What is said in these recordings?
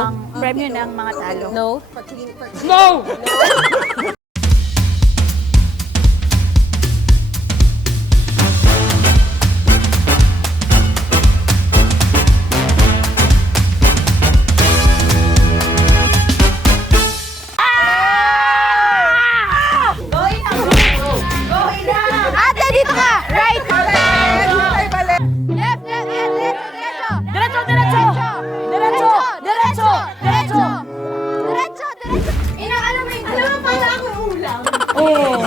ang premyo ng mga talo. No? No! Ate, dito ka! Right! Left, diretso! Diretso, diretso! Diretso, diretso, diretso! Diretso! Inang alam mo pala ako ulam. Oh.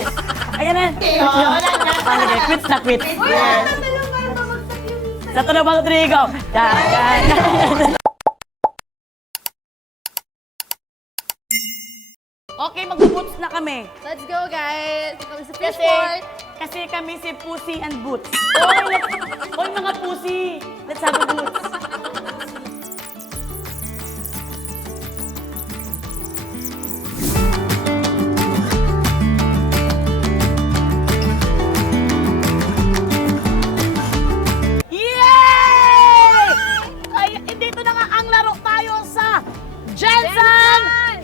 Ayan na. Sige, quits na quits. Sa tunog mga trigo. Okay, mag-boots na kami. Let's go, guys! Kami sa Kasi, fishport. kasi kami si Pussy and Boots. Oy, mga Pussy! Let's have a Boots. Yay! Ay, dito na nga ang laro tayo sa Jensen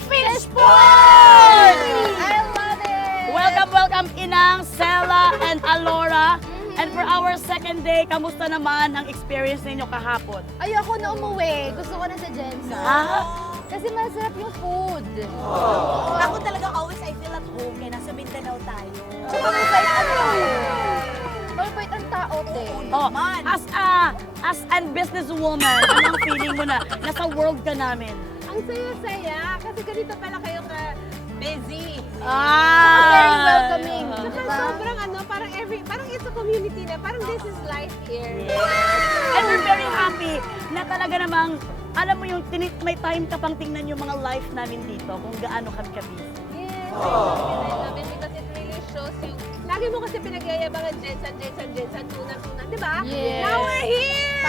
Fishport! I love it! Welcome Inang, Sela, and Alora. And for our second day, kamusta naman ang experience ninyo kahapon? Ayoko na umuwi. Gusto ko na sa Jensen. Kasi masarap yung food. Ako talaga always I feel at home kaya nasa Mindanao tayo. Tsaka mabait ano. Mabait ang tao, te. Oh, as an businesswoman, anong feeling mo na nasa world ka namin? Ang saya-saya kasi ganito pala kayo ka busy. Very welcoming. Saka Diba? sobrang parang it's a community na, parang this is life here. And we're very happy na talaga namang, alam mo yung may time ka pang tingnan yung mga life namin dito, kung gaano kami kabisi. Yes, I love it because it really shows you. Lagi mo kasi pinagyayabangan Jensen, tuna, di ba? Yes. Now we're here!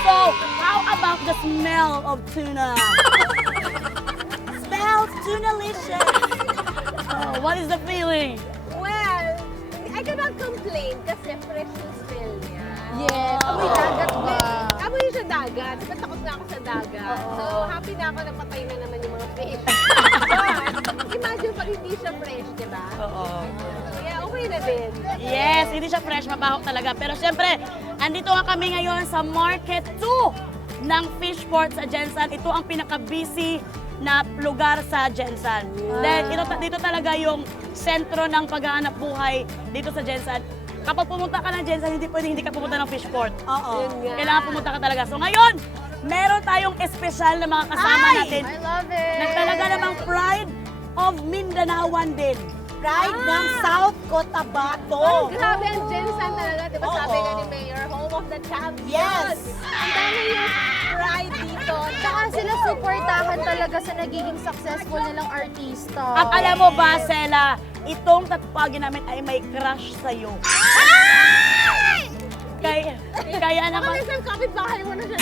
So, how about the smell of tuna? Smells tuna-licious! Oh, what is the feeling? Well, I cannot complain kasi fresh yung smell niya. Yes. Amoy dagat ba? Amoy siya dagat. Diba takot na ako sa dagat. So, happy na ako na patay na naman yung mga fish. But, imagine pag hindi siya fresh, di ba? Oo. Kaya okay na din. Yes, hindi siya fresh, mabaho talaga. Pero syempre, andito nga kami ngayon sa Market 2 ng Fishport sa Jensen. Ito ang pinaka-busy na lugar sa Jensen. Dahil dito talaga yung sentro ng paghahanap buhay dito sa Jensen. Kapag pumunta ka ng Jensen, hindi pwede hindi ka pumunta ng Fishport. Yun nga. Kailangan pumunta ka talaga. So ngayon, meron tayong espesyal na mga kasama natin. I love it. Na talaga namang pride of Mindanaoan din. Pride ng South Cotabato. Grabe ang Jensen talaga. Diba sabi nga ni Mayor, home of the champions. Yes. Ang dami yung pride dito. Tsaka sila supportahan talaga sa nagiging successful nilang artista. At alam mo ba, Sela, itong tatpagin namin ay may crush sa'yo. Kaya naman... Baka isang kapitbahay mo na siya.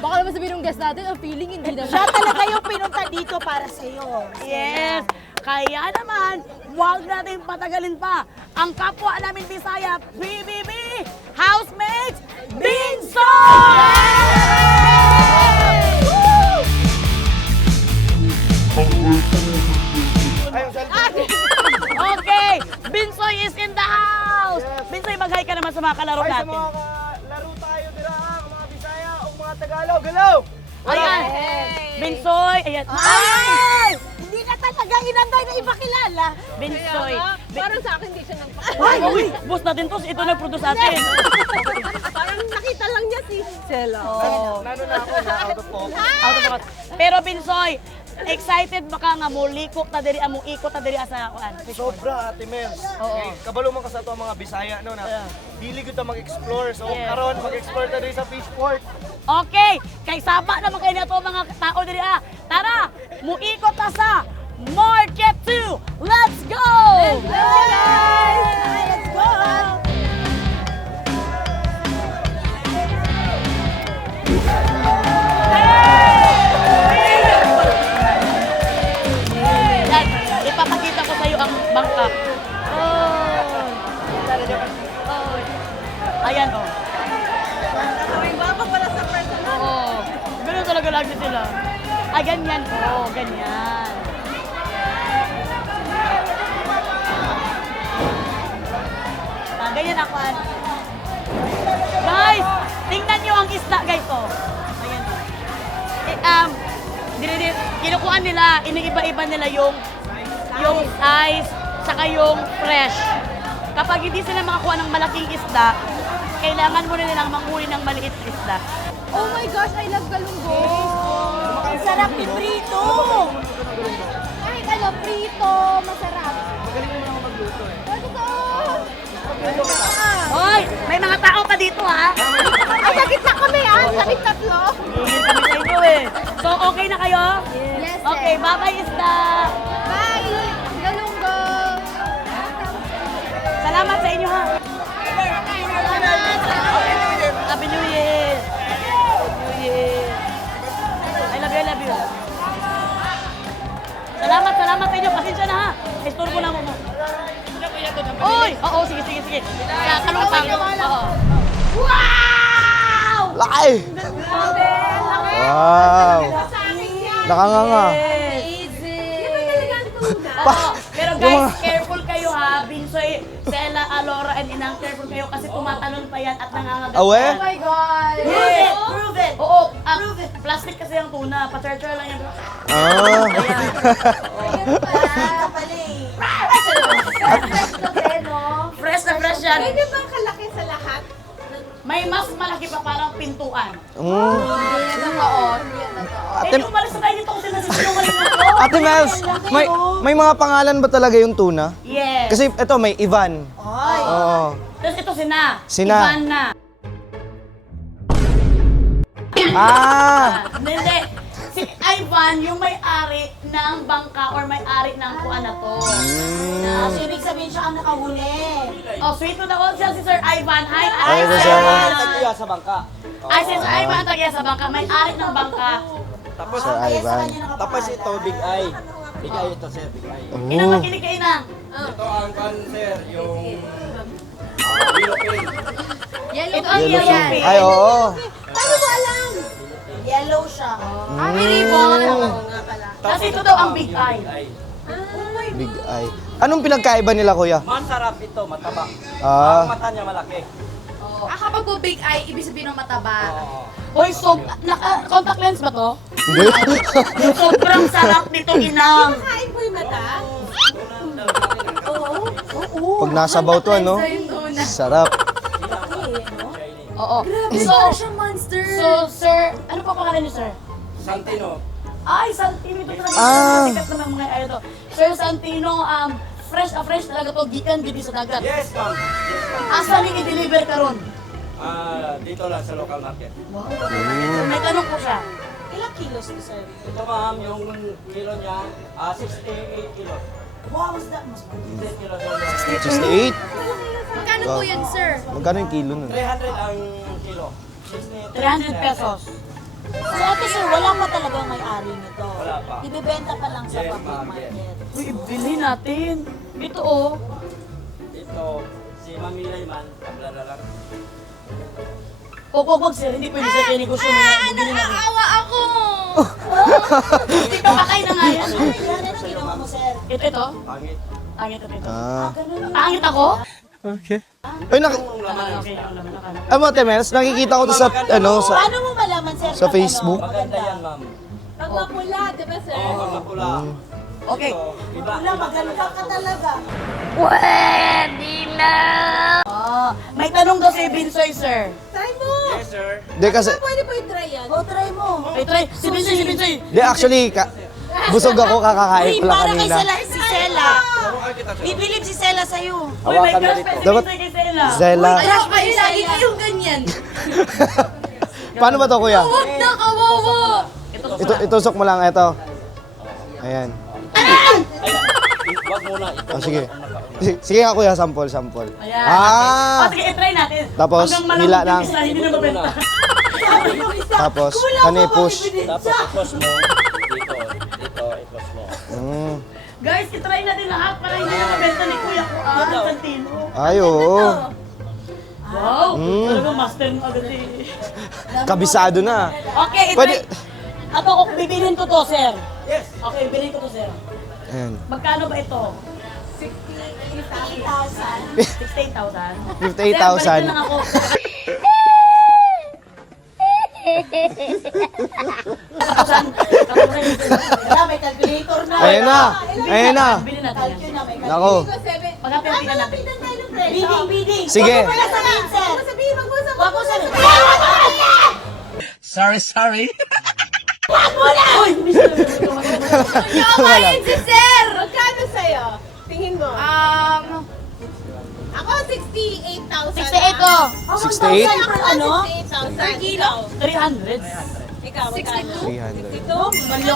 Baka naman sabihin ng guest natin, ang feeling hindi naman. Siya talaga yung pinunta dito para sa'yo. Yes! Kaya naman, huwag natin patagalin pa ang kapwa namin Bisaya, BBB Housemates Okay, Binsoy is in the house! Binsoy, mag-hi ka naman sa mga kalaro Ay, sa natin. mga laro tayo dira, mga Bisaya o mga Tagalog. Hello! Ayan, Binsoy, ayan. Ay! Hindi na talaga inanday na iba kilala. Binsoy. Parang sa akin hindi siya nagpakita. Ay, uy, boss natin to, ito nag-produce natin. Parang nakita lang niya si Sela. Nano na ako na out of focus. Out of focus. Pero Binsoy, excited ba ka nga mo liko ta diri amo ikot ta diri sa kuan? Sobra, Ate Mels. Oo. Kabalo man ka sa ito ang mga Bisaya, no, na dili ko ta mag-explore. So, Yes. karon mag-explore ta diri sa Fishport. Okay, kay saba naman kayo nato mga tao diri ah. Tara, muikot ta sa Market 2. Let's go! Let's go! Yan, ipapakita ko sa iyo ang bangka. Ayan oh. Gagawin ba? Pag wala sa personal. Oo. ko lang din sila. Ah, ganyan po, ganyan. Ah, ganyan ako. Guys, tingnan nyo ang isda, guys, oh. Ayan. Kinukuha nila, iniiba-iba nila yung size, saka yung fresh. Kapag hindi sila makakuha ng malaking isda, kailangan mo na nilang manghuli ng maliit na isda. Oh my gosh, I love galunggong. Ang sarap iprito. Kahit ano, prito, masarap. Magaling naman ako magluto eh. Hoy, may mga tao pa dito, ha? Ay, nagit na kami Sakit tatlo. Hingin kami sa inyo, eh. So, okay na kayo? Yes, Okay, bye-bye, isda. Bye, galunggong. Salamat sa inyo, ha? Happy New Year! New Year! I love you, I love you. Salamat sa inyo. Pasensya na, ha? Istorbo na mo. Oy! Oo, sige. Kalong pa. Oo. Wow! Laki! Wow! Nakanganga. Oo. Pero guys, careful kayo, ha? Binsoy, Sela, Alora, and Inang, careful kayo kasi tumatalon pa yan at nangangagat Awe? yan. Oh my God. Yes. Prove it. Oo, plastic kasi ang tuna. Pa-char-char lang yan. Ah. Fresh na fresh yan. Pwede bang kalaki sa lahat? May mas malaki pa parang pintuan. Ate, Eh, umalis na tayo dito kasi nasisinungaling na to. Ate Mels, may mga pangalan ba talaga yung tuna? Yes. Kasi ito may Ivan. Oo. Tapos ito Sina. Sina. Ivana. Ah! Hindi. Si Ivan, yung may-ari ng bangka or may-ari ng kuan na to. So, ibig sabihin siya ang nakahuli. Oh, sweet to the all siya si Sir Ivan. Hi, Hi, Ivan. Sir. Tagiya sa bangka. Ay, si Sir Ivan tagiya sa bangka. May-ari ng bangka. Tapos, Sir Ivan. tapos ito, Big Eye. Big Eye ito, sir, Big Eye. Inang Oh. makinig ka, Inang. Ito ang cancer, yung yellow pain. Ito ang Yellow yellow fin. fin. Ay, oo. Paano mo alam? Yellow siya. May ribbon. Tapos ito daw ang big eye. Big Eye. Anong pinagkaiba nila, kuya? Masarap ito, mataba. Ah. Ang mata niya malaki. Kapag po big eye, ibig sabihin ng mataba. Hoy, so, contact lens ba to? Hindi. Sobrang sarap nito, Inang. Kain po yung mata? Pag nasabaw to, ano? Sarap. Oo. Siyang monster. So, sir, ano pa pangalan niyo, sir? Santino. Ay, Santino ito talaga. Ah. Sikat naman mga ano to. Sir Santino, fresh na fresh talaga to, gikan gidi sa dagat. Yes, ma'am. Yes, ma'am. Asa ni i-deliver karon? Dito lang sa local market. May tanong po siya. Ilang kilos to, sir? Ito, ma'am, yung kilo niya, 68 kilos. Wow, is that mas 68 kilos. 68? Magkano po yun, sir? Magkano yung kilo nun? 300 ang kilo. 300 pesos. So, ate, sir, wala pa talagang may-ari nito. Wala pa. Ibibenta pa lang sa Yes, public ma'am, market. Uy, ibili natin. Ito oh. Ito, si Mami Layman, kabla na lang. Wag, sir. Hindi pwede sa negosyo mo yan. Bibili natin. Nakakaawa ako! Hindi pa patay na nga yan. Yan ang ginawa mo, sir. Ito? Pangit. Pangit ito. Ah. Pangit ako? Okay. Ay, Yung laman ng Okay, ang laman akala. Ate Mels, nakikita ko to sa, ano, sa, Paano mo malaman, sir? Sa pag Facebook? Ano, Maganda yan, ma'am. Pag mapula, di ba, sir? Oo, pag mapula. Okay. So, iba. Wala, maganda ka talaga. May tanong daw si Binsoy, sir. Try mo! Yes, sir. Hindi kasi, Pwede po i-try yan. O, try mo. Okay, try. Si Binsoy. hindi actually, busog ako kakakain Uy, ko lang para kay kanina. si Sela. Turuan kita, sir. Bibilib si Sela sa'yo. Uy, may Hawakan na crush dito. pa si Dapat- Binsoy kay Sela. Zela. Crush kayo lagi kayong ganyan. Paano ba to, kuya? Huwag na, kawawa! Itusok mo lang ito. Ayan. Wag muna. Ito Oh, sige. muna ang nakauna. Sige nga, kuya, sample. Ayan. Ah! Oh, sige, i-try natin. Tapos, Hanggang malambot hila yung lang. isa, hindi na mabenta. Tapos, kani push. Tapos, i-push mo. Dito, i-push mo. Mm. Guys, i-try natin lahat para hindi na mabenta ni Kuya ko. Santino. Ay, oo. Wow, talagang master mo agad eh. Kabisado na. Okay, Pwede, Ako, bibilhin ko to, sir. Yes. Okay, bibilhin ko to, sir. Ayan. Magkano ba ito? 68,000. 58,000. Sir, balik na lang ako. Wala, may calculator na. Ayan na. Ayan na. Bilhin natin yan. Nako. Pagkapitin natin. Bidding, bidding. Sige. Wag mo sabihin, sir. Wag mo sabihin. Uy! Hindi siya Kumain si sir! Magkano sa'yo? Tingin mo. Ako, 68,000. 68 ko. 68? Ano? 68,000. Per kilo. 300. Ikaw, magkano? 300. Ito?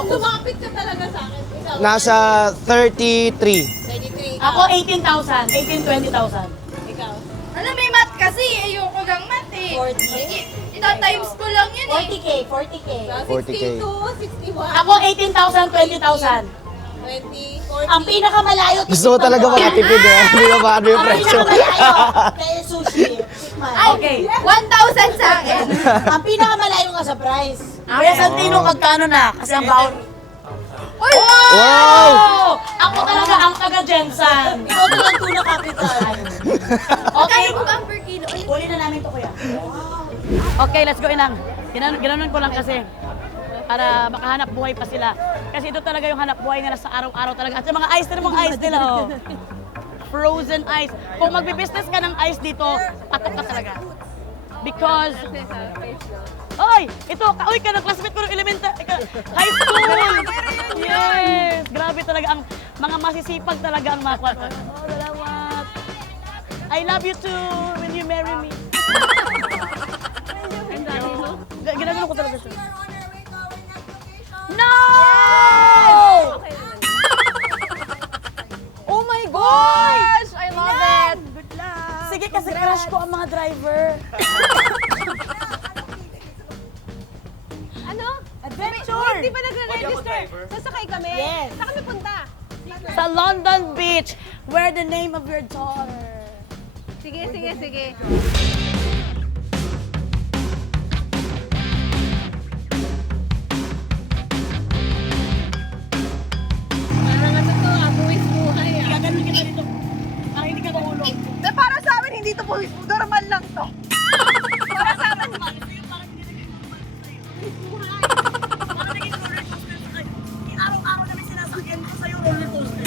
Lumapit ka talaga sa akin. Ikaw, Nasa 33. 23. Ako 18,000. 20,000. Ikaw. Alam, may math kasi. Ayoko gang math eh. 40. Ita-times ko lang yun eh. 40K, 40K. So, 40K. 62, 61, Ako 18,000, 20,000. 20, 40. Ang pinakamalayo, Gusto ko talaga makatipid eh. Hindi ko ba ano yung Ang presyo? pinakamalayo, kaya sushi. Tikman. Okay. 1,000 sa akin. Ang pinakamalayo nga sa price. Kuya Santino, magkano na? Kasi ang baon. Uy! Wow! Oh! Ako talaga ang taga-Jensan. Ikaw talagang tuna capital. Okay. Kaya ko ba ang per kilo? Uy, Uli na namin to, kuya. Okay, let's go, Inang. Ginanon ko lang kasi para makahanap buhay pa sila. Kasi ito talaga yung hanap buhay nila sa araw-araw talaga. At yung mga ice, mga ice nila, oh. Frozen ice. Kung magbi-business ka ng ice dito, patok ka talaga. Because, oy, ito, uy, ka ng classmate ko ng high school. Yes, grabe talaga ang mga masisipag talaga ang mga kwat. Oh, salamat. I love you too when you marry me. Ginagano ko talaga siya. No! Oh my gosh! I love it! Sige, kasi crush ko ang mga driver. Ano? Adventure! Hindi pa nagre-register. Sasakay kami. Yes. Saan kami punta? Sa London Beach, where the name of your daughter. Sige, sige, sige. Parang ano to, buwis buhay ah. Gaganon kita dito. Para hindi ka mahulog. Para sa amin, hindi to buwis buhay. Normal lang to. Para sa amin, Araw-araw namin sinasakyan ko sa'yo roller coaster.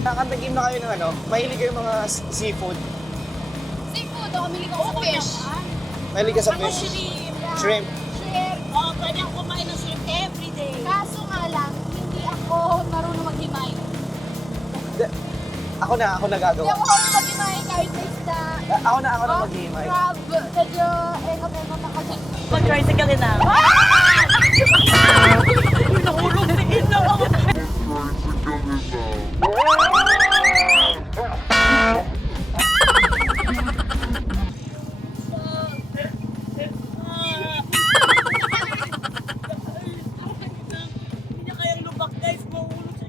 Nakakantagim na kayo ng ano? Mahilig kayo mga seafood? Seafood, ako mili ko sa fish. Mahilig ka sa fish? Shrimp. Oh, pwede ako kumain ng shrimp every day. Kaso nga lang, hindi ako marunong maghimay. Ako na Hindi gagawa. ako marunong maghimay kahit sa isda. Ako na maghihimay. Crab, medyo engot-engot ako dyan. Mag-tricycle din na. Nahulog si Ino. Hindi niya kayang lubak, guys. Mahulog siya.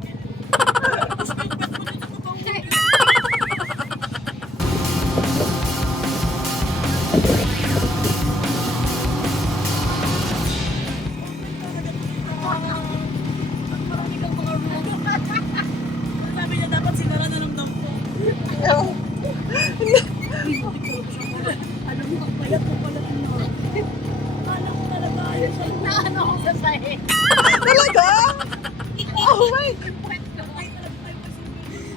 Sabi niya dapat sinara na ng dampo. Alam mo, ang payat mo pala ng mga. Akala ko talaga ayun siya. Naano ako sa sahig. Talaga? Oh my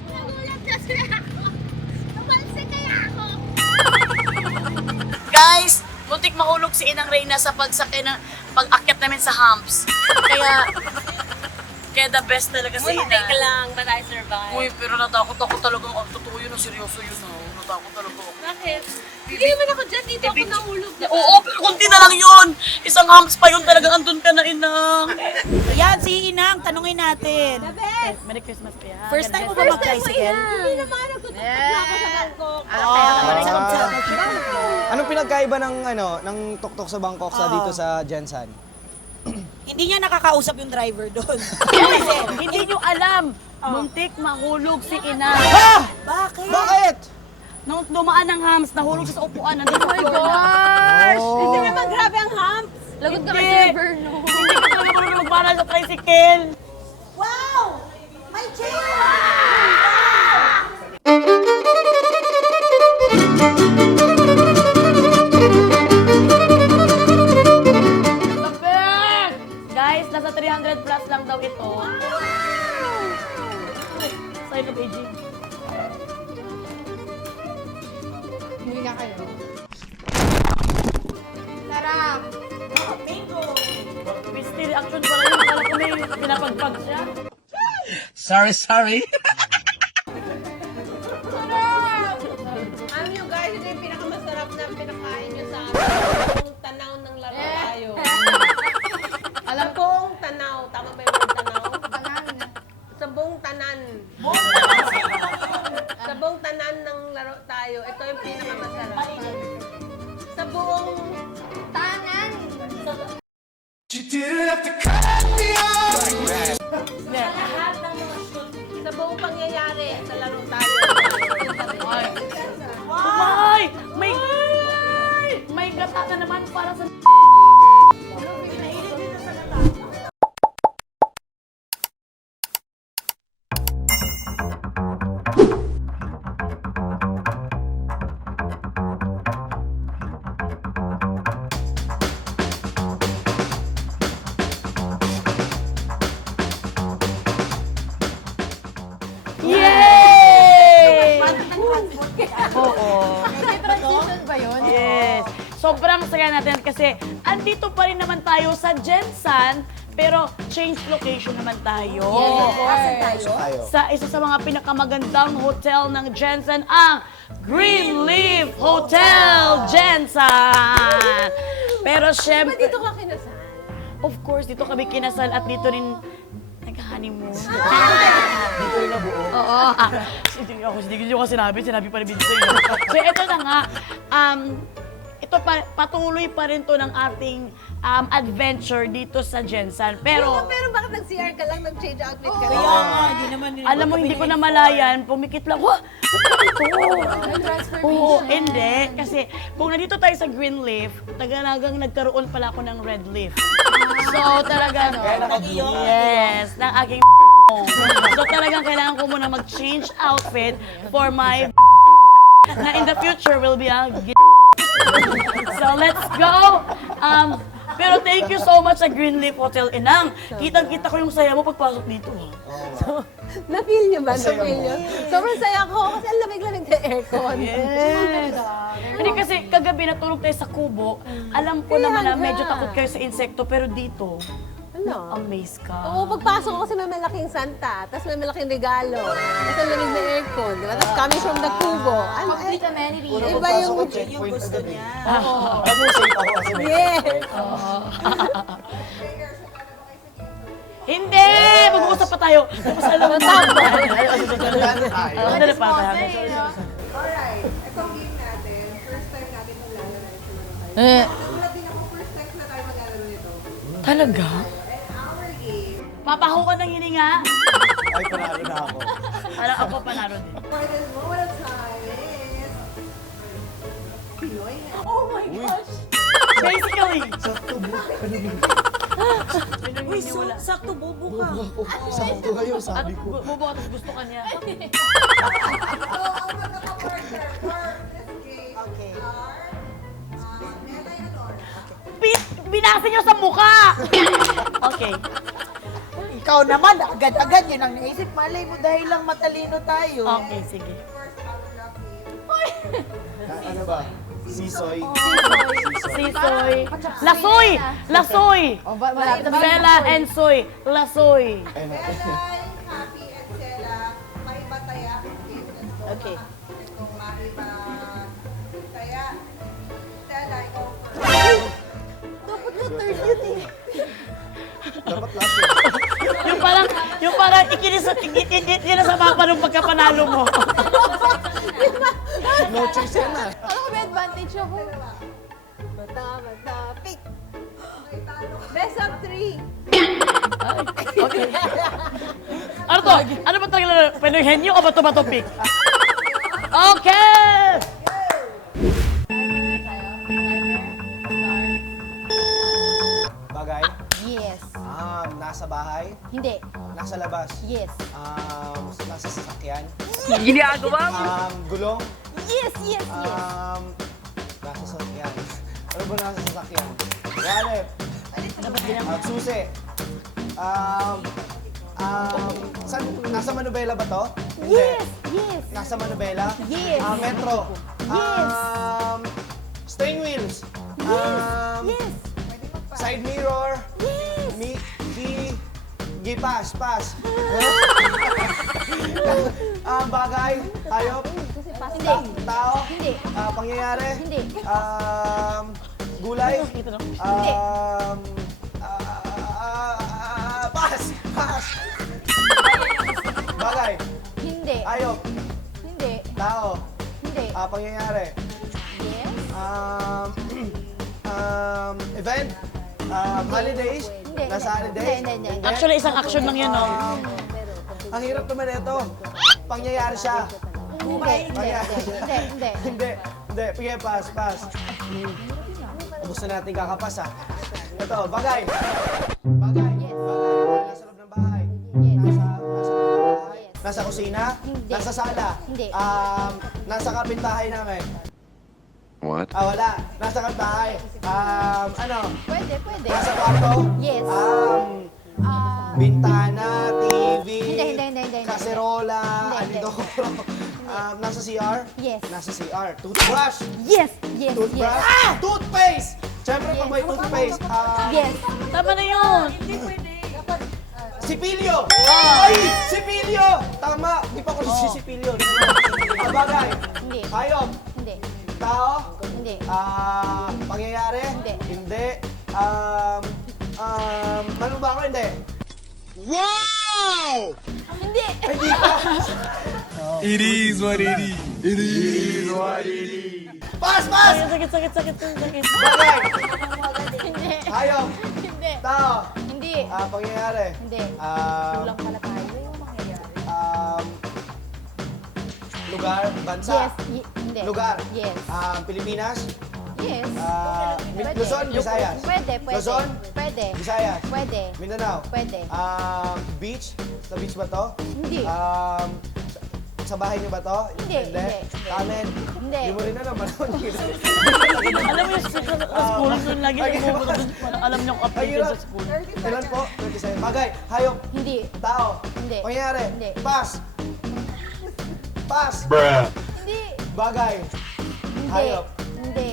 Nagulat kasi ako. Nabalse kaya ako. Guys, muntik mahulog si Inang Reyna sa pagsakay ng pag-akyat namin sa humps. Kaya the best talaga si Ina. Muntik lang, but I survived. Uy, pero natakot ako talaga. Oh, totoo yun, seryoso yun. Oh. Natakot talaga ako. Bakit? Hindi naman ako dyan, dito ako nahulog. Oo, pero kunti na lang yun. Isang humps pa yun talagang andun ka na, Inang. Yan, si Inang, tanungin natin. Merry Christmas kaya. First time mo ba mag-tricycle? Hindi naman, nagtutok na ako sa Bangkok. Anong pinagkaiba ng ano ng tuktok sa Bangkok sa dito sa Jensan? Hindi niya nakakausap yung driver doon. Hindi nyo alam, muntik mahulog si ina. Bakit? Bakit? Nung dumaan ng hams, nahulog siya sa upuan. Nandito oh my Gosh! Hindi naman grabe ang hump. Lagot ka Hindi. kay Sir Verno. Hindi ka talaga marunong magbaral sa tricycle. Wow! May chair! Guys, nasa 300 plus lang daw ito. Sa'yo ka, Beijing. Hindi na kayo. Sarap! Misty reaction pala yun. Akala ko may pinapagpag siya. Sorry. Alam nyo guys, ito yung pinakamasarap na pinakain nyo sa akin. Yung tanaw ng laro tayo. Alam kong tanaw. Tama ba yung word tanaw? Sa buong tanan. Sa buong tanan ng laro tayo. Ito yung pinakamasarap. Sa buong Tanan! sa buong pangyayari sa laro tayo. Ay! May gata na naman para sa... Yay! Oo. May transition ba yun? Yes. Sobrang saya natin kasi andito pa rin naman tayo sa Jensan, pero change location naman tayo. Tayo. Sa isa sa mga pinakamagandang hotel ng Jensen, ang Greenleaf Hotel Jensen. Pero syempre, Dito ka kinasal. of course, dito kami kinasal at dito rin nag-honeymoon. Dito rin nabuo. Oo. Hindi ko sinabi pa rin Vincent. So, ito na nga. Ito patuloy pa rin to ng ating adventure dito sa Jensan. Pero, Pero bakit nag-CR ka lang, nag-change outfit ka Kaya lang? nga, hindi naman nila. alam mo, hindi ko na malayan, pumikit lang, wah! Ito! Oo, hindi. Kasi kung nandito tayo sa Greenleaf, tagalagang nagkaroon pala ako ng red leaf. So, talaga, no? Yes, ng aking So, talagang kailangan ko muna mag-change outfit for my na in the future will be a So, let's go! Pero thank you so much sa Greenleaf Hotel. Inang, kitang-kita ko yung saya mo pagpasok dito. Na-feel nyo ba? Na-feel nyo? Sobrang saya ko kasi ang lamig-lamig na aircon. Yes! Hindi kasi kagabi natulog tayo sa kubo, alam ko naman na medyo takot kayo sa insekto, pero dito, Ano? amaze ka. Oo, pagpasok ko kasi may malaking Santa, tapos may malaking regalo, tapos ang lamig na aircon, di ba? Tapos coming from the kubo. Complete amenity. Iba yung... Yung gusto niya. Alam mo, safe ako kasi may... Yes! Hindi! Mag-uusap pa tayo. Tapos alam mo, Madali pa tayo. Alright, itong game natin, first time natin itong lalaro sa mga tayo. Nagulat din ako, first time na tayo maglalaro nito. Talaga? And our game, Papaho ka ng hininga. Ay, panalo na ako. Parang ako panalo din. for this moment of time is... Pinoy na. Basically, Uy, sakto bobo ka. Sakto kayo, sabi ko. bubo at gusto ka niya. So, ang magkaka-partner for this game are... Nenay Anor. Binasa niyo sa mukha! Okay. Ikaw naman, agad-agad yun ang naisip. Malay mo dahil lang matalino tayo. Okay, sige. First autograph game. Ano ba? Sisoy. Sisoy. Lasoy! Lasoy! Bella and Soy. Lasoy. Nenay, Happy, and Sela, may bataya. Okay. Kung maiba kaya, Sela, ikaw first. Dapat last year. Yung parang ikinasama pa nung pagkapanalo mo. No choice yan ah. Alam ko may advantage ako. Mata, pick! May Best of 3. Okay. Ano to? Ano ba talaga? Penoy-henyo o bato-bato pick? Okay! Bagay? Yes. Nasa bahay? Hindi. Nasa labas? Yes. Nasa sasakyan? Ginagawa mo? Gulong? Yes, yes, yes. Nasa sasakyan. Ano ba nasa sasakyan? Yanip. Susi. Nasa Manubela ba to? Hindi. Yes, yes. Nasa Manubela? Yes. Metro? Yes. Steering wheels? Yes. Side mirror? Yes. Pass. Bagay? Hayop? Hindi. Tao? Hindi. Pangyayari? Hindi. Gulay? Hindi. Pass! Bagay? Hindi. Hayop? Hindi. Tao? Hindi. Pangyayari? Yes. Event? Holidays? Hindi. Nasa holidays? Hindi. Actually, isang action lang yun, no? Ang hirap naman ito. Pangyayari siya. Hindi. Hindi. Pige, pass. Gusto natin kakapas, ha? Ito, bagay. Bagay. Yes. Nasa loob ng bahay. Yes. Nasa loob ng bahay. Yes. Nasa kusina? Hindi. Nasa sala? Hindi. Nasa kapitbahay namin? What? Wala. Nasa kapitbahay. Pwede. Nasa kwarto? Yes. Bintana, TV, Hindi. kaserola, Hindi. anidoro. Nasa CR? Yes. Nasa CR. Toothbrush? Yes. Toothbrush? Toothpaste! Siyempre, pag may toothpaste, Yes. Tama na yun! sipilyo! Ay! Sipilyo! Tama! Di pa ako nagsisipilyo. Bagay? Hindi. Hayop? Hindi. Tao? Hindi. Pangyayari? Hindi. Hindi. Ano ba ako? Hindi. Hindi. Hindi pa. It is what it is. Pass! Sakit. Bagay? Hindi. Hayop? Hindi. Tao? Hindi. Pangyayari? Hindi. Um, Pala tayo. Mangyayari. Lugar? Bansa? Yes. Hindi. Lugar? Yes. Pilipinas? Yes. Pwede. Luzon? Visayas? Pwede. Luzon? Pwede. Visayas? Pwede. Mindanao? Pwede. Beach? Sa beach ba to? Hindi. Sa bahay niyo ba to? Hindi. Kanin? Hindi. Hindi mo rin alam. Alam mo yung sa school, doon lagi nagpupunta doon. Alam niyo ang updated sa school. Ilan po? 27. Bagay? Hayop? Hindi. Tao? Hindi. Pangyayari? Hindi. Pass! Hindi. Bagay? Hindi. Hayop? Hindi.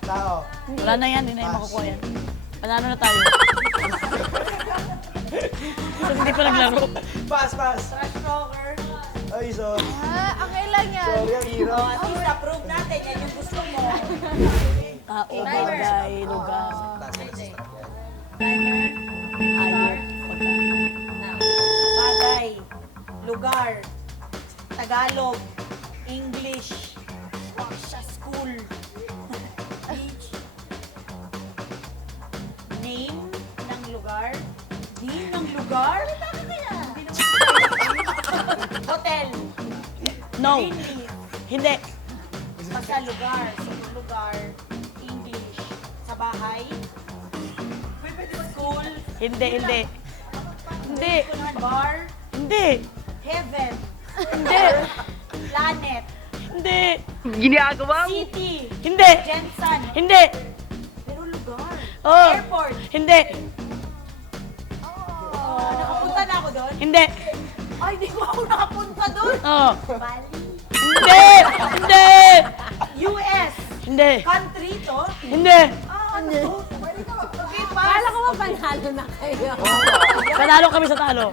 Tao? Hindi. Wala na yan, hindi na yung makukuha yan. Panalo na tayo. Kasi hindi pa naglaro. Pass! Ay, sorry. Okay lang yan. Sorry, ang hirap. Tao, bagay, lugar. Hayop, Bagay, lugar, Tagalog, English, school, beach, name ng lugar, Bakit kaya? Hotel, No. Hindi. basta lugar, English, sa bahay, school, Hindi. bar, Hindi. heaven, Hindi. planet, Hindi. city, Hindi. Jensen, Hindi. pero lugar, Oh. airport. Hindi. Nakapunta na ako doon? Hindi. Ay, di ko ako nakapunta doon. Oh. Bali. Hindi. US. Hindi. Country to? Hindi. Ano to? Okay, Kala ko pass. ba panalo na kayo? Panalo kami sa talo.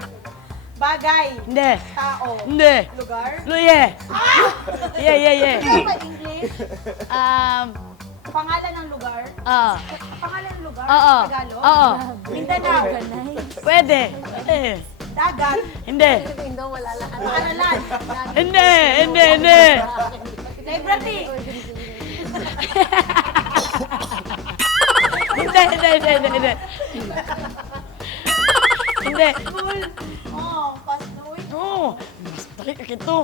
Bagay. Hindi. Tao. Hindi. Lugar. Yeah. Yeah. Ano ba English? Um, Pangalan ng lugar? ah. Pangalan ng lugar? Oo. Tagalog? Oo. Mindanao. Pwede. Dagat. Hindi. Hindi, wala lahat. Paaralan. Hindi. Library. Hindi. Hindi. Hindi. Oh, fast noise. Oo. Mas dali ka kito.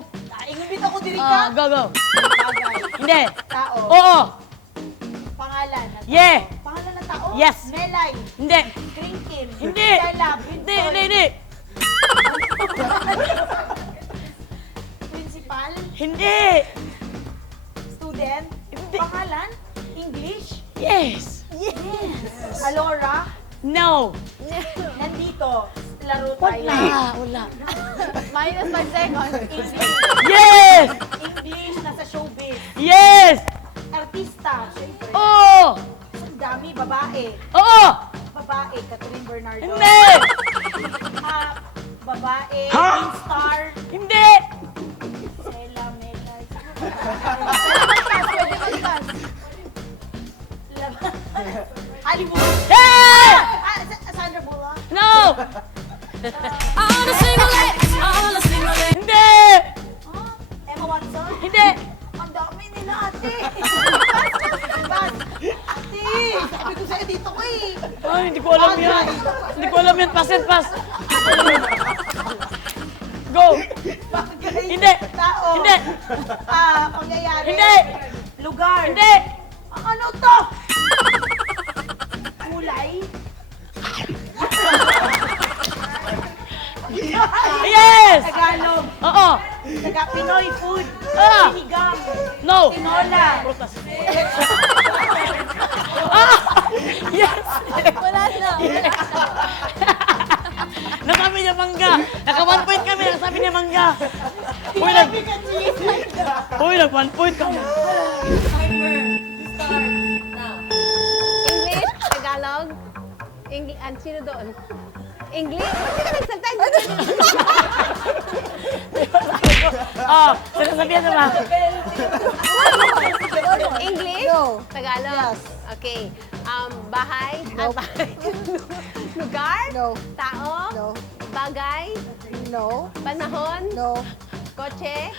Ingibit ako diri Ah, ka. go. Bagay. Hindi. Tao. Oo. Pangalan. Yeah. Pangalan ng tao? Yes. Melay. Hindi. Kringkin. Hindi. Stella. Hindi. Principal. Hindi. Student. Hindi. Pangalan. English. Yes. Alora. No. Nandito. Laro tayo. Wala. Minus 5 seconds. Yes. English. Nasa showbiz. Yes. Artista. Siyempre. Oo. Ang dami. Babae. Oo. Babae. Catherine Bernardo. Hindi. Babae. Ha? Star. Hindi. Stella. Melay. Pwede mag-pass. Hollywood. Hey! Sandra Bullock. No. Hindi. Emma Watson. Hindi. Ang dami nila, ate. Bas. Ate, sabi ko sa'yo dito ko eh. Ay, hindi ko alam yan. Hindi ko alam yan. Pass. Go. Bagay. Hindi. Tao. Hindi. Pangyayari. Hindi. Lugar. Hindi. Ano to? Kulay. Yes. Tagalog. Oo. Taga-Pinoy food. Ah. Sinigang. No. Tinola. Prutas. Ah! Yes. Wala na. Nasabi niya mangga. Naka 1 point kami. Nasabi niya mangga. Uy, nag 1 point kami. English, Tagalog, sino doon? English? Ba't ka nagsalita? Oh, sinasabihan na ba? English? No. Tagalog? Yes. Okay. Bahay? Bahay. Lugar? No. Tao? No. Bagay? No. Panahon? No. Kotse?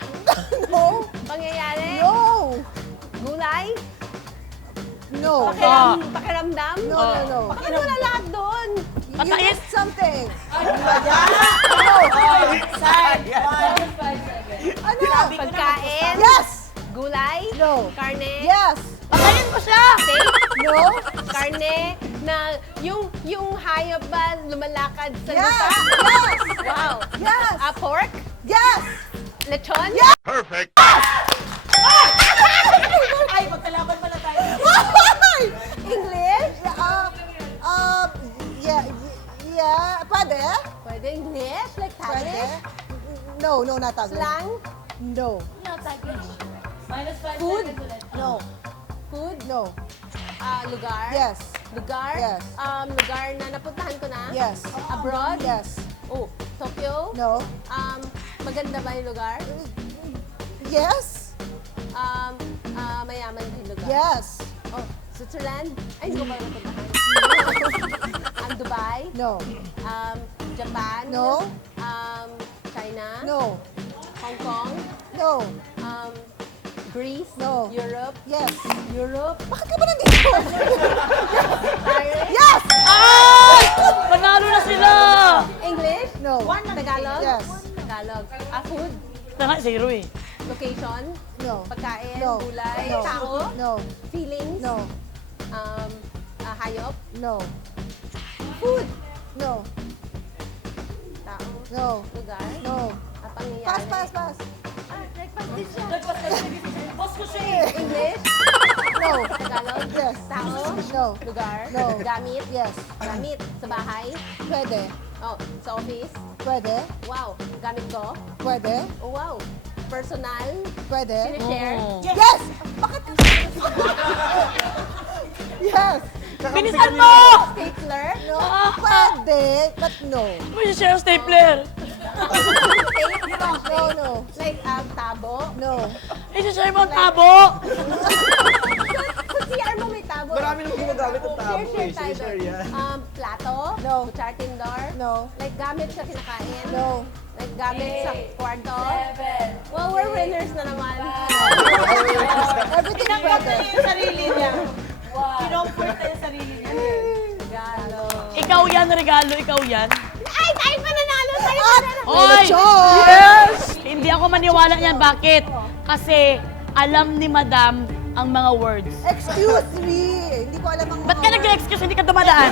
No. Pangyayari? No. Gulay? No. Pakiramdam? No. Bakit wala lahat doon? You Patayin. did something. Side. Ano? Pagkain? Yes. Gulay? No. Karne? Yes. Patayin mo siya! Steak? No. Karne? Na yung hayop ba lumalakad sa Yes. lupa? Yes. Wow. Yes. Pork? Yes. Lechon? Perfect. Ay, magkalaban pala tayo. English? Yeah. Pwede? Pwede English? Like Pwede? Taglish? No, not Tagalog. Slang? No. Food? No. Food? No. Lugar? Yes. Lugar? Yes. Lugar na napuntahan ko na? Yes. Abroad? Yes. Oh, Tokyo? No. Maganda ba yung lugar? Yes. Mayaman ba yung lugar? Yes. Oh, Switzerland? Ay, hindi ko ba napuntahan? Dubai? No. Japan? No. China? No. Hong Kong? No. Greece? No. Europe? Yes. Europe? Bakit ka ba nandito? Paris? Yes! Ay! Panalo na sila! English? No. Tagalog? Yes. Tagalog. Food? Tanga, zero eh. Location? No. Pagkain? No. Gulay? No. Tao? No. Feelings? No. Hayop? No. Food? No. Tao? No. Lugar? No. Pangyayari? Pass. Boss ko siya eh. English? No. Tagalog? Yes. Tao? No. Lugar? No. Gamit? Yes. Gamit? Sa bahay? Pwede. Oh, sa office? Pwede. Wow. Gamit ko? Pwede. Oh, wow. Personal? Pwede. Sinishare? Oh. Yes! Bakit? Yes. Bilisan mo! Stapler? No. Pwede, but no. May share ang stapler. No. Like, tabo? No. Ay, share mo ang tabo. Sa CR mo may tabo? Marami naman gumagamit ng tabo Share eh. tayo Share doon. yan. Plato? No. Kutsara, tindor? No. Like, gamit sa kinakain? No. Like, gamit sa kwarto? Well, we're winners na naman. Everything pwede. Yung sarili niya. Kinomfort na yung sarili niya. Regalo. Ikaw yan, regalo, ikaw yan. Ay, tayo pa nanalo! Tayo pa nanalo! Hoy! Yes! Hindi ako maniwala niyan. Bakit? Kasi alam ni Madam ang mga words. Excuse me! Hindi ko alam ang Ba't ka nag-excuse? Hindi ka dumadaan.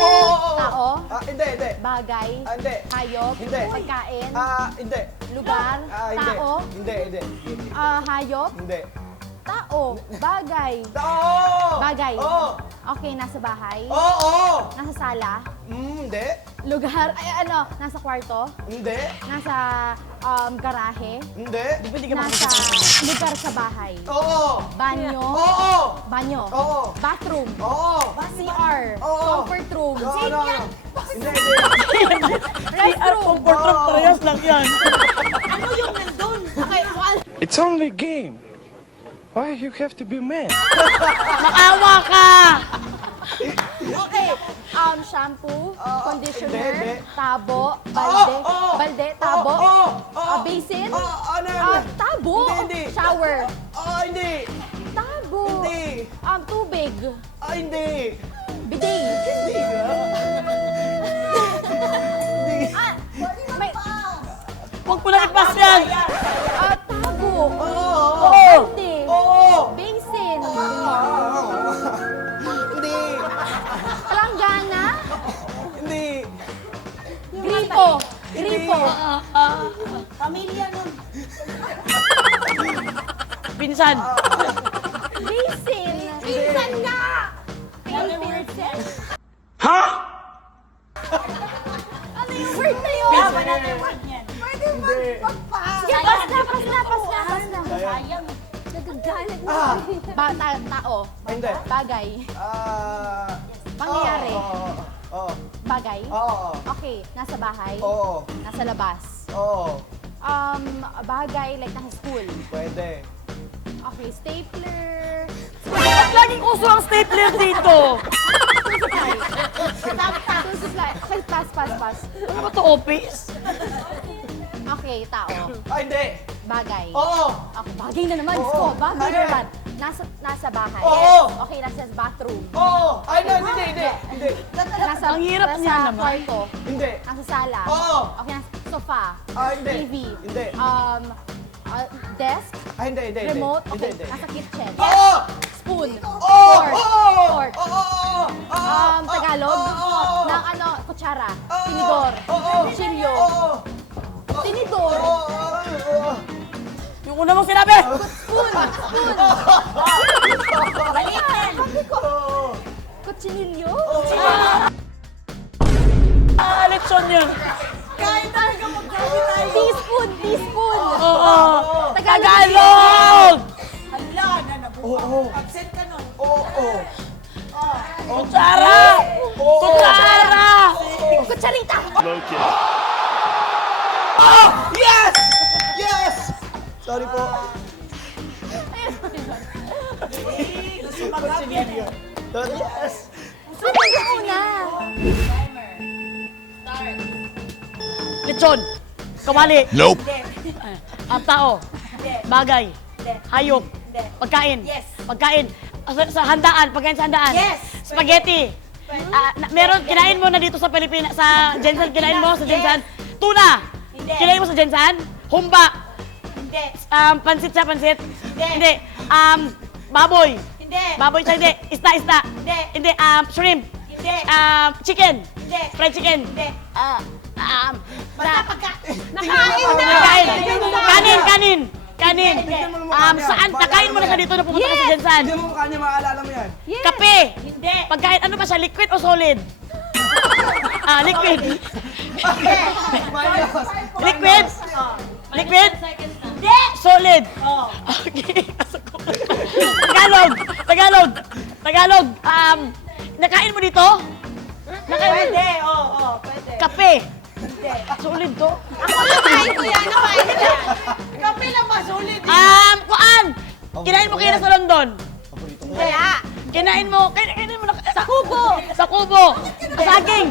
Tao, Hindi, hindi. bagay, Hindi. hayop, Hindi. pagkain, Hindi. lugar, Hindi. tao, Hindi, hindi. hayop, Hindi. tao, bagay. Oo! Bagay. Oo! Okay, nasa bahay, Oo! nasa sala, Hindi. lugar, nasa kwarto, Hindi. nasa garahe, Hindi. nasa lugar sa bahay. Oo! Banyo, Oo! banyo, Oo! bathroom, Oo! CR, Oo. comfort room, Hindi, hindi. restroom. Comfort room, parehas lang yan. Ano yung nandun? Okay, It's only a game. Why you have to be mad? Maawa ka! okay. Shampoo, conditioner, hindi. tabo, balde, Oo. balde, tabo, Oo. basin, Ano yan? tabo, Hindi, hindi. shower, Hindi. tabo, Hindi. tubig, Hindi. bidet. Hindi nga. Hindi. May, Huwag mo na ipas yan! tabo, Oo. balde, Oo. basin, Hindi. palanggana, Hindi. gripo, gripo, Pamilya nun. Pinsan. basin, pinsan nga! Pinsan? Huh? Ano yung word na yun? Laban natin word niyan. Hindi. Sige, pas na. Sayang. Nagagalit na. Tao. Hindi. Bagay. Pangyayari. Oo. Bagay. Oo. Okay, nasa bahay. Oo. Nasa labas. Oo. Bagay like nasa school. Pwede. Okay, stapler. Ba't laging uso ang stapler dito? School supply. Okay, pass. Ano ba to, office? Okay, tao. Hindi. Bagay. Oo. Okay, bagay na naman. Oo. Sko, bagay Ano na yan? naman. Nasa bahay. Oo. Okay, nasa bathroom. Oo. Hindi. Nasa, Ang hirap nasa niya naman. kwarto. Hindi. Nasa sala. Oo. Okay, nasa sofa. Hindi. TV. Hindi. Desk. Hindi. Remote. Hindi. Okay, nasa kitchen. Oo. Spoon. Oo. Fork. Oo. Tagalog. Oo. Ng kutsara. Tinidor. Oo. Kutsilyo. Oo. Tinidor. Oo. Yung una mong sinabi! Spoon. Balikan. Kutsilyo. Lechon yun. Kahit talaga magkawin tayo. Teaspoon. Oo. Tagalog. Hala, na nabuka. Absent ka nun. Oo. Kutsara! Kutsara! Kutsarita. Yes! Yes! Sorry po. Gusto mag-happy. Yes! Ano yung una? Lechon. Kawali. Nope. Ang tao. Bagay. Hayop. Pagkain. Yes. Pagkain. Sa handaan. Pagkain sa handaan. Yes. Spaghetti. Meron, kinain mo na dito sa Pilipinas, sa Jensan, kinain mo sa Jensan. Tuna. Hindi. Kinain mo sa Jensan. Humba. Hindi. Pansit siya, pansit. Hindi. Baboy. Hindi. Baboy siya, hindi. Isda. Hindi. Hindi. Shrimp. Hindi. Chicken. Hindi. Fried chicken. Hindi. Basta Nakain na! Kanin. Saan? Nakain mo na siya dito na pumunta ka sa Jensan. Hindi mo mukha niya, maalala mo yan. Kape. Hindi. Pagkain, ano ba siya? Liquid o solid? Liquid. Liquid? Liquid? Hindi. Solid. Oh. Okay. Tagalog. Nakain mo dito? Pwede. Oo, pwede. Kape. Hindi. Solid to. Nakain ko yan. Kape lang ba? Sulit. Kuan! Kinain mo kayo na sa London. Hindi. Kinain mo na sa kubo. Saging.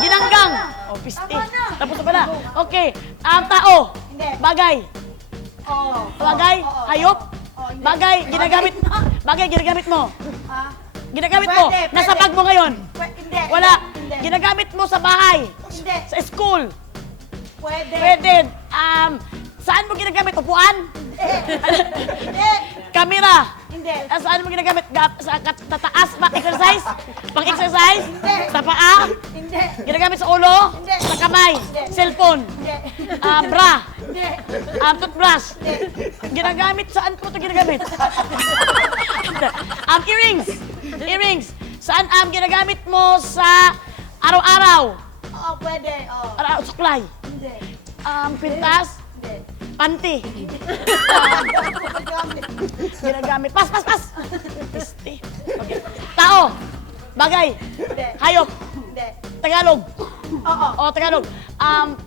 Ginanggang. Oh, pisti. Tapos na pala. Okay. Tao. Hindi. Bagay. Bagay, hayop. Bagay, ginagamit mo. Ginagamit mo. Pwede, Nasa pwede. bag mo ngayon. Hindi. Wala. Hindi. Ginagamit mo sa bahay. Hindi. Sa school. Pwede. Pwede. Saan mo ginagamit? Upuan? Hindi. Kamera. Hindi. Saan mo ginagamit? Sa tataas ba? Exercise? Pang-exercise? Hindi. Sa paa? Hindi. Ginagamit sa ulo? Hindi. Sa kamay? Hindi. Cellphone? Hindi. Bra? Hindi. Toothbrush? Ginagamit? Saan po ito ginagamit? Earrings? Earrings? Saan ginagamit mo sa araw-araw? Oo, pwede. Oo. Suklay? Hindi. Pintas? Hindi. Panty? Ginagamit. Pas! Pisti. Okay. Tao? Bagay? Hindi. Hayop? Hindi. Tagalog? Oo. O, Tagalog.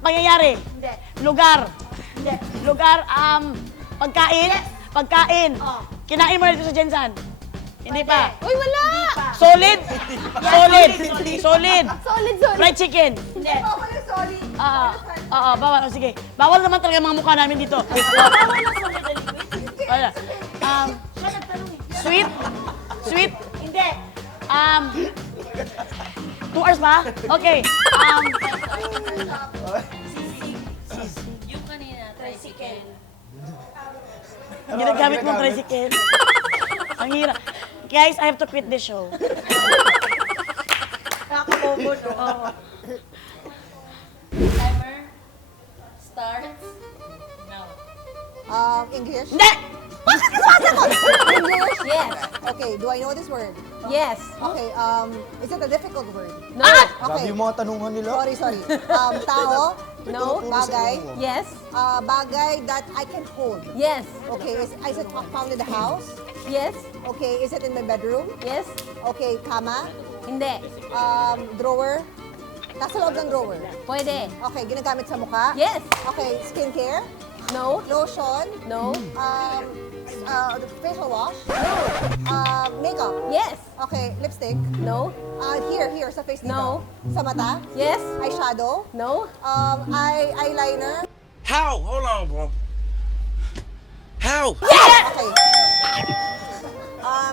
Pangyayari? Hindi. Lugar? Hindi. Lugar, pagkain? Pagkain. Oo. Kinain mo na dito sa Jensan? Hindi pa. Uy, wala! Solid? Solid. Solid. Solid. Fried chicken? Hindi. Bawal yung sorry. Bawal. O, sige. Bawal naman talaga mga mukha namin dito. Wala. Sweet? Sweet? Hindi. 2 hours ba? Okay. Ginagamit mo tricycle. Ang hirap. Guys, I have to quit this show. Nakakabobo, no? Timer starts now. English? Hindi! English? Yes. Okay, do I know this word? Yes. Okay, is it a difficult word? No. Grabe Okay. yung mga tanungan nila. Sorry. Tao? No. Bagay? Yes. Bagay that I can hold. Yes. Okay, is it found in the house? Yes. Okay, is it in my bedroom? Yes. Okay, kama? Hindi. Drawer? Nasa loob ng drawer. Pwede. Okay, ginagamit sa mukha? Yes. Okay, skincare? No. Lotion? No. Facial wash? Makeup? Yes. Okay, lipstick? No. Here, sa face dito. No. Sa mata? Yes. Eyeshadow? No. Eyeliner? How? Hold on, bro. How? Okay.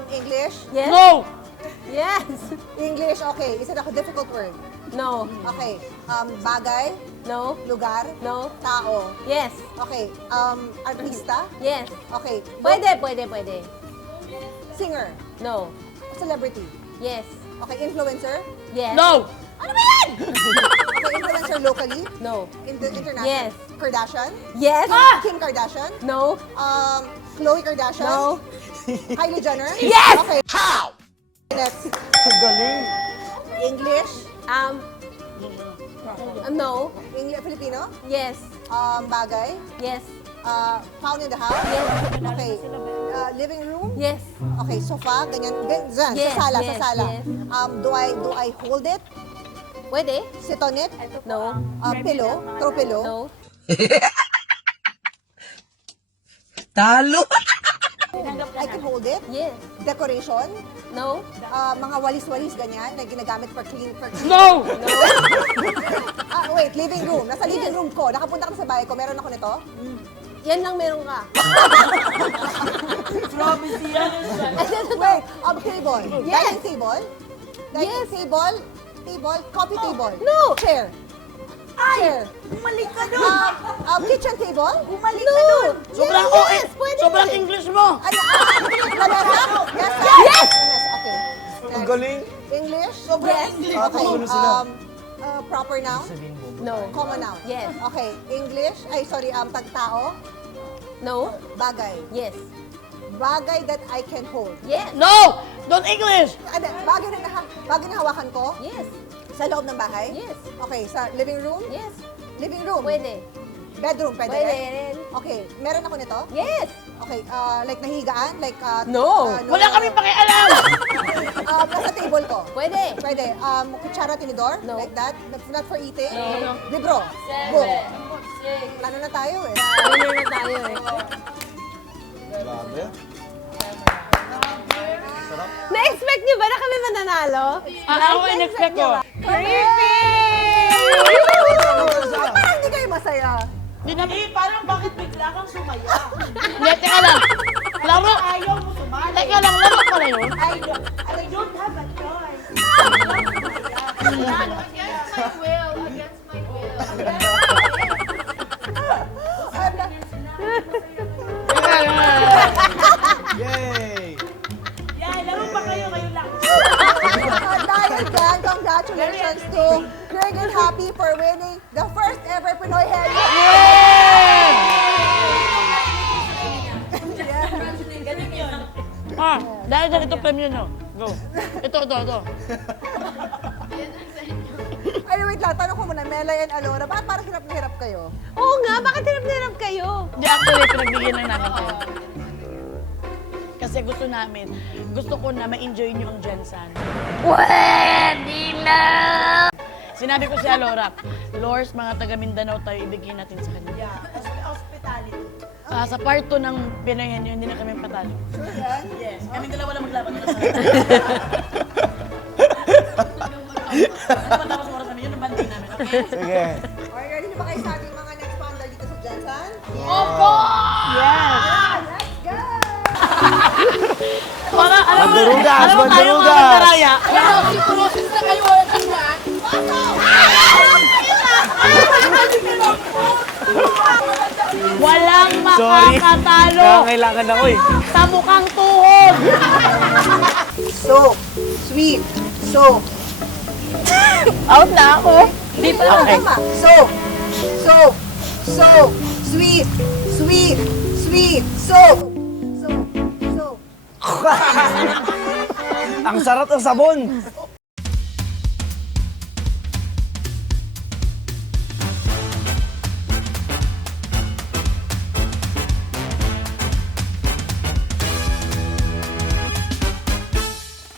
English? Yes. No! Yes. English, okay. Is it a difficult word? No. Okay. Bagay? No. Lugar? No. Tao? Yes. Okay. Artista? Yes. Okay. Pwede. Singer? No. Celebrity? Yes. Okay. Influencer? Yes. No! Okay. Influencer locally? No. International? Yes. Kardashian? Yes. Kim Kardashian? No. Khloe Kardashian? No. Kylie Jenner? Yes! Okay. How? Next. Ang galing. English? No. English, Filipino? Yes. Bagay? Yes. Found in the house? Yes. Okay. Living room? Yes. Okay, sofa, ganyan, dyan, Yes, sa sala, yes, sa sala. yes. Do I hold it? Pwede. Sit on it? No. Pillow? Throw pillow? No. Talo! I can hold it? Yes. Decoration? No. Mga walis-walis, ganyan, na ginagamit for clean. No! Wait, living room. Nasa living room ko. Nakapunta ka na sa bahay ko. Meron ako nito? Yan lang meron ka. Wait, table. Dining table? Dining Yes. table? Coffee table? No. Chair? Chair? Bumalik ka doon. Kitchen table? Bumalik ka doon. Sobrang Yes, pwede. Sobrang English mo! Lamesa? Yes! Lamesa, okay. Ang galing. English? Yes. Okay, Ano sila? proper noun? No. Common noun? Yes. Okay, English? Tagtao? No. Bagay? Yes. Bagay that I can hold? Yes. No! Don't English! Bagay na hawakan ko? Yes. Sa loob ng bahay? Yes. Okay, sa living room? Yes. Living room? Pwede. Bedroom, pwede Pwede rin? rin. Okay, meron ako nito? Yes. Okay, like nahigaan? Like, No. Wala kami pakialam! Nasa table ko? Pwede. Pwede. Kutsara, tinidor? No. Like that? Not for eating? No. Libro? Book? Plano na tayo eh. Winner na tayo eh. Grabe. Na-expect niyo ba na kami mananalo? Ako in-expect ko. Creepy! Parang hindi kayo masaya. Hindi na... Parang bakit bigla kang sumaya? Hindi, teka lang. Laro. Ayaw mo sumali. Teka lang, laro pala yun. I don't have a choice. Against my will. Against my will. Yay! Yan, laro pa kayo lang. Dahil dyan, congratulations to Greg and Happy for winning the first ever Pinoy Hair. Ah, dahil dyan, ito premium nyo. Go. Ito. Ay, wait lang, tanong ko muna, Melay and Alora, bakit parang hirap na hirap kayo? Oo nga, bakit hirap kayo? Hindi, actually, pinagbigyan lang namin kayo. Kasi gusto ko na ma-enjoy nyo ang Jensan. Pwede na! Sinabi ko si Alora, Lors, mga taga Mindanao tayo, ibigay natin sa kanya. Yeah, hospitality. Sa part 2 ng Pinoy Henyo, hindi na kami patalo. Sure yan? Yes, kaming dalawa lang maglaban na sa Matapos oras namin, yun ang banding namin, okay? Sige. Okay, ready na ba kayo sa ating mga next bundle dito sa Jensen? Of course! Yes! Let's go! Para, alam mo, Bandarugas, alam mo tayo mga bandarugas. mandaraya. Walang makakatalo Kailangan ako eh. sa mukhang tuhod. Soap, sweet, soap. Out na ako. Hindi pa ako. Tama, soap, soap, soap, sweet, sweet, sweet, soap. Soap, soap. Ang sarap ng sabon.